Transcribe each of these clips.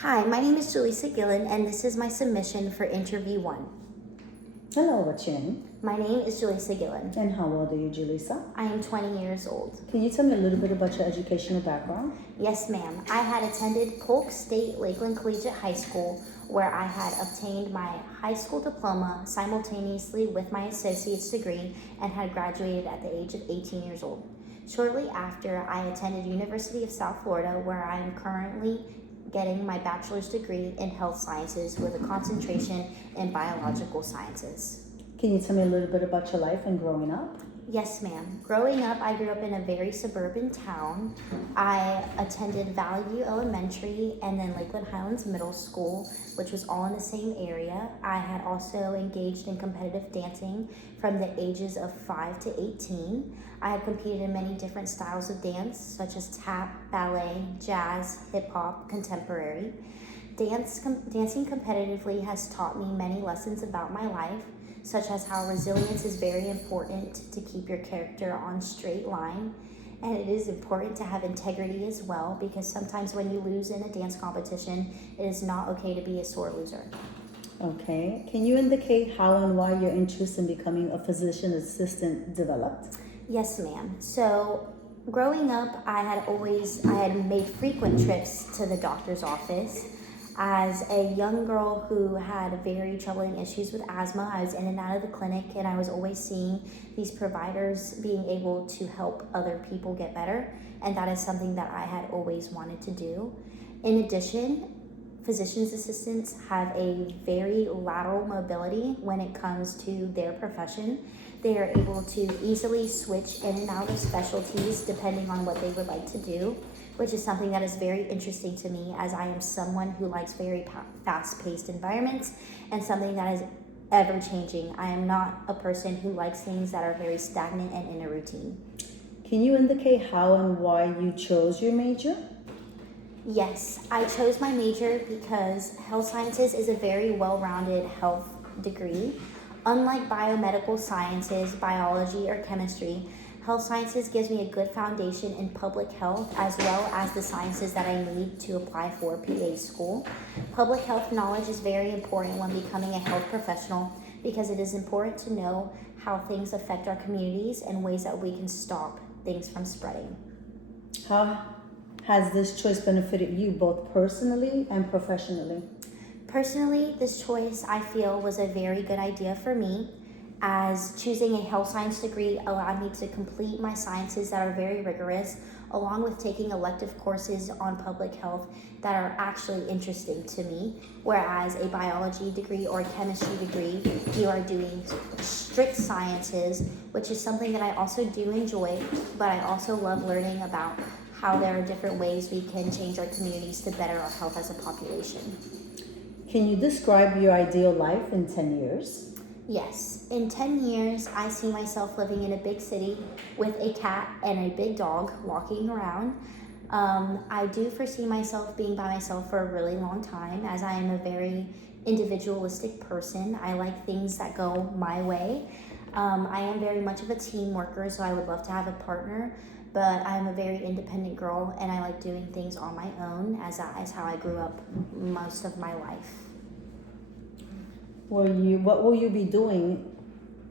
Hi, my name is Julissa Gillen, and this is my submission for interview 1. Hello, what's your name? My name is Julissa Gillen. And how old are you, Julissa? I am 20 years old. Can you tell me a little bit about your educational background? Yes, ma'am. I had attended Polk State Lakeland Collegiate High School, where I had obtained my high school diploma simultaneously with my associate's degree and had graduated at the age of 18 years old. Shortly after, I attended University of South Florida, where I am currently getting my bachelor's degree in health sciences with a concentration in biological sciences. Can you tell me a little bit about your life and growing up? Yes, ma'am. Growing up, I grew up in a very suburban town. I attended Valley View Elementary and then Lakeland Highlands Middle School, which was all in the same area. I had also engaged in competitive dancing from the ages of 5 to 18. I had competed in many different styles of dance, such as tap, ballet, jazz, hip hop, contemporary. Dancing competitively has taught me many lessons about my life, such as how resilience is very important to keep your character on straight line. And it is important to have integrity as well, because sometimes when you lose in a dance competition, it is not okay to be a sore loser. Okay. Can you indicate how and why your interest in becoming a physician assistant developed? Yes, ma'am. So growing up, I had made frequent trips to the doctor's office. As a young girl who had very troubling issues with asthma, I was in and out of the clinic, and I was always seeing these providers being able to help other people get better, and that is something that I had always wanted to do. In addition, physician's assistants have a very lateral mobility when it comes to their profession. They are able to easily switch in and out of specialties depending on what they would like to do, which is something that is very interesting to me, as I am someone who likes very fast-paced environments and something that is ever-changing. I am not a person who likes things that are very stagnant and in a routine. Can you indicate how and why you chose your major? Yes, I chose my major because health sciences is a very well-rounded health degree. Unlike biomedical sciences, biology, or chemistry, health sciences gives me a good foundation in public health, as well as the sciences that I need to apply for PA school. Public health knowledge is very important when becoming a health professional, because it is important to know how things affect our communities and ways that we can stop things from spreading. How has this choice benefited you both personally and professionally? Personally, this choice I feel was a very good idea for me, as choosing a health science degree allowed me to complete my sciences that are very rigorous, along with taking elective courses on public health that are actually interesting to me, whereas a biology degree or a chemistry degree, you are doing strict sciences, which is something that I also do enjoy, but I also love learning about how there are different ways we can change our communities to better our health as a population. Can you describe your ideal life in 10 years? Yes, in 10 years, I see myself living in a big city with a cat and a big dog walking around. I do foresee myself being by myself for a really long time, as I am a very individualistic person. I like things that go my way. I am very much of a team worker, so I would love to have a partner, but I'm a very independent girl, and I like doing things on my own, as that is how I grew up most of my life. What will you be doing?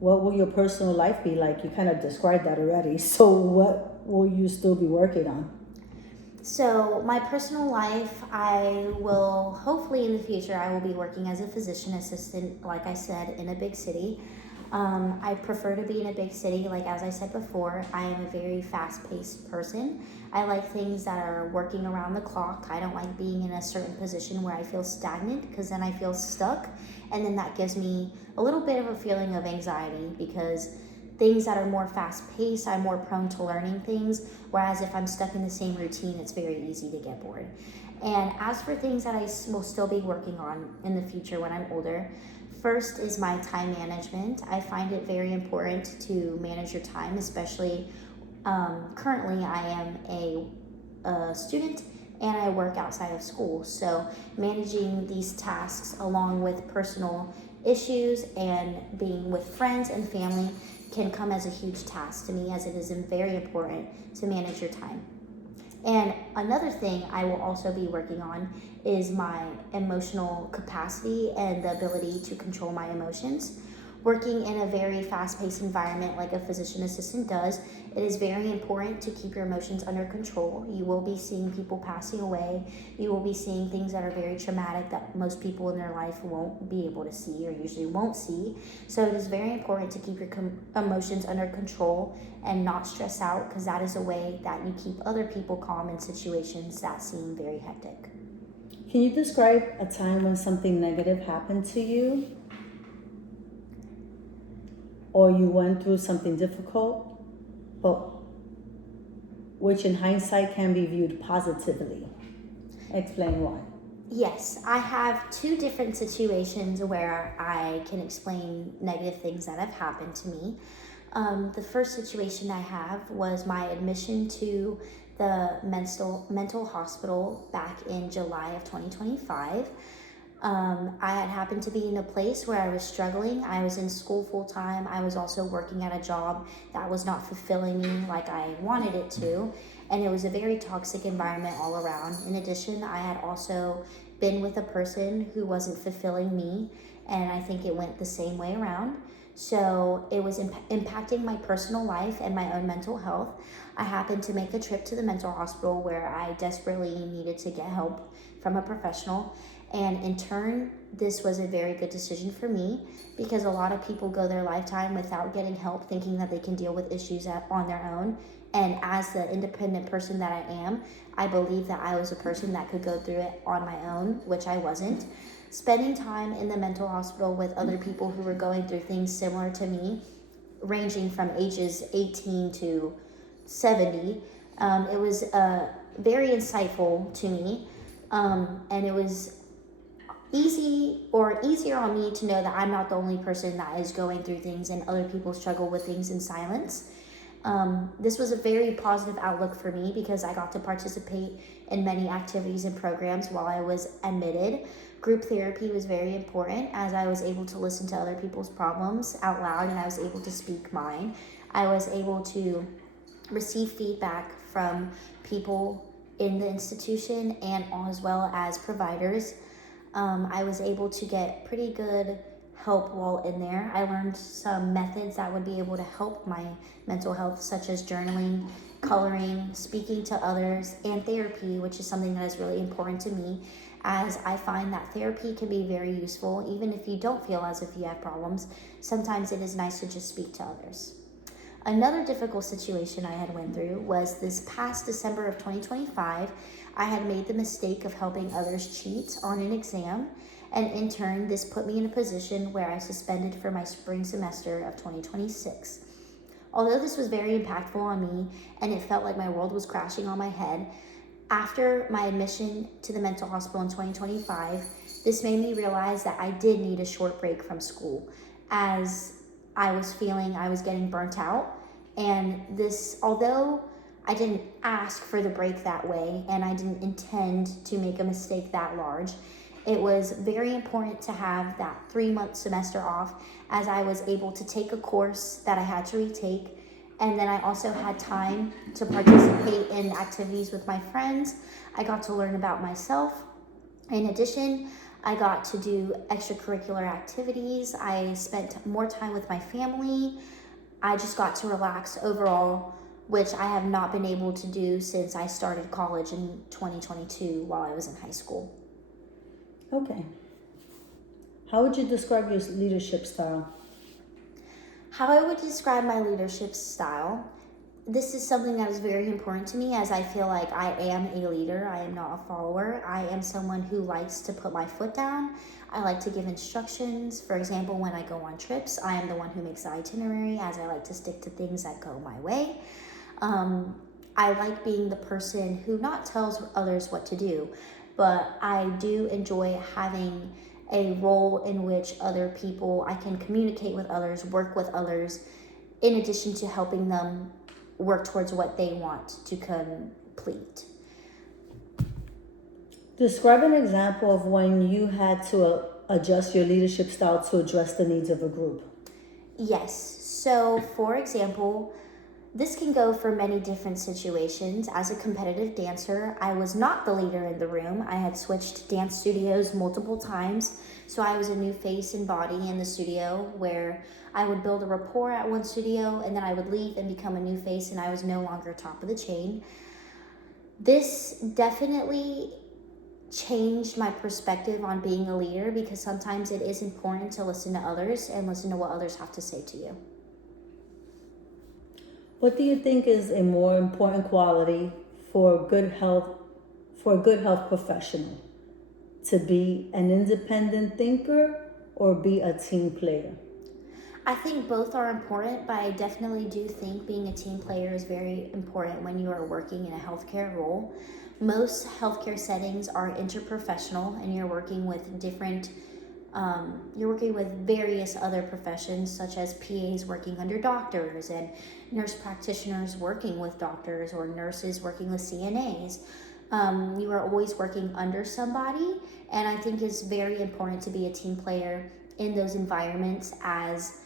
What will your personal life be like? You kind of described that already. So what will you still be working on? So my personal life, I will hopefully in the future, I will be working as a physician assistant, like I said, in a big city. I prefer to be in a big city. Like as I said before, I am a very fast-paced person. I like things that are working around the clock. I don't like being in a certain position where I feel stagnant, because then I feel stuck, and then that gives me a little bit of a feeling of anxiety, because things that are more fast-paced, I'm more prone to learning things, whereas if I'm stuck in the same routine, it's very easy to get bored. And as for things that I will still be working on in the future when I'm older, first is my time management. I find it very important to manage your time, especially currently I am a student and I work outside of school. So managing these tasks along with personal issues and being with friends and family can come as a huge task to me, as it is very important to manage your time. And another thing I will also be working on is my emotional capacity and the ability to control my emotions. Working in a very fast paced environment like a physician assistant does, it is very important to keep your emotions under control. You will be seeing people passing away. You will be seeing things that are very traumatic that most people in their life won't be able to see or usually won't see. So it is very important to keep your emotions under control and not stress out, because that is a way that you keep other people calm in situations that seem very hectic. Can you describe a time when something negative happened to you? Or you went through something difficult, but which in hindsight can be viewed positively? Explain why. Yes, I have two different situations where I can explain negative things that have happened to me. The first situation I have was my admission to the mental hospital back in July of 2025. I had happened to be in a place where I was struggling. I was in school full time. I was also working at a job that was not fulfilling me like I wanted it to. And it was a very toxic environment all around. In addition, I had also been with a person who wasn't fulfilling me. And I think it went the same way around. So it was impacting my personal life and my own mental health. I happened to make a trip to the mental hospital where I desperately needed to get help from a professional. And in turn, this was a very good decision for me, because a lot of people go their lifetime without getting help, thinking that they can deal with issues on their own. And as the independent person that I am, I believe that I was a person that could go through it on my own, which I wasn't. Spending time in the mental hospital with other people who were going through things similar to me, ranging from ages 18 to 70, it was very insightful to me. And it was easier on me to know that I'm not the only person that is going through things, and other people struggle with things in silence. This was a very positive outlook for me, because I got to participate in many activities and programs while I was admitted. Group therapy was very important, as I was able to listen to other people's problems out loud, and I was able to speak mine. I was able to receive feedback from people in the institution and as well as providers. I was able to get pretty good help while in there. I learned some methods that would be able to help my mental health, such as journaling, coloring, speaking to others, and therapy, which is something that is really important to me, as I find that therapy can be very useful. Even if you don't feel as if you have problems, sometimes it is nice to just speak to others. Another difficult situation I had went through was this past December of 2025. I had made the mistake of helping others cheat on an exam, and in turn, this put me in a position where I suspended for my spring semester of 2026. Although this was very impactful on me and it felt like my world was crashing on my head, after my admission to the mental hospital in 2025, this made me realize that I did need a short break from school, as I was feeling I was getting burnt out. And this, although I didn't ask for the break that way and I didn't intend to make a mistake that large, it was very important to have that 3-month semester off, as I was able to take a course that I had to retake. And then I also had time to participate in activities with my friends. I got to learn about myself. In addition, I got to do extracurricular activities. I spent more time with my family. I just got to relax overall, which I have not been able to do since I started college in 2022 while I was in high school. Okay. How would you describe your leadership style? How I would describe my leadership style, this is something that is very important to me, as I feel like I am a leader. I am not a follower. I am someone who likes to put my foot down. I like to give instructions. For example, when I go on trips, I am the one who makes the itinerary, as I like to stick to things that go my way. I like being the person who not tells others what to do, but I do enjoy having a role in which other people, I can communicate with others, work with others, in addition to helping them work towards what they want to complete. Describe an example of when you had to adjust your leadership style to address the needs of a group. Yes. So, for example, This can go for many different situations. As a competitive dancer, I was not the leader in the room. I had switched dance studios multiple times, so I was a new face and body in the studio where I would build a rapport at one studio and then I would leave and become a new face and I was no longer top of the chain. This definitely changed my perspective on being a leader because sometimes it is important to listen to others and listen to what others have to say to you. What do you think is a more important quality for a good health professional? To be an independent thinker or be a team player? I think both are important, but I definitely do think being a team player is very important when you are working in a healthcare role. Most healthcare settings are interprofessional and you're working with various other professions such as PAs working under doctors and nurse practitioners working with doctors or nurses working with CNAs. You are always working under somebody, and I think it's very important to be a team player in those environments, as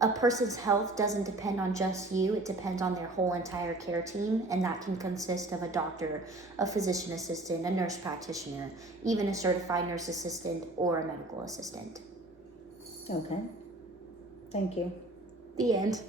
a person's health doesn't depend on just you, it depends on their whole entire care team, and that can consist of a doctor, a physician assistant, a nurse practitioner, even a certified nurse assistant or a medical assistant. Okay. Thank you. The end.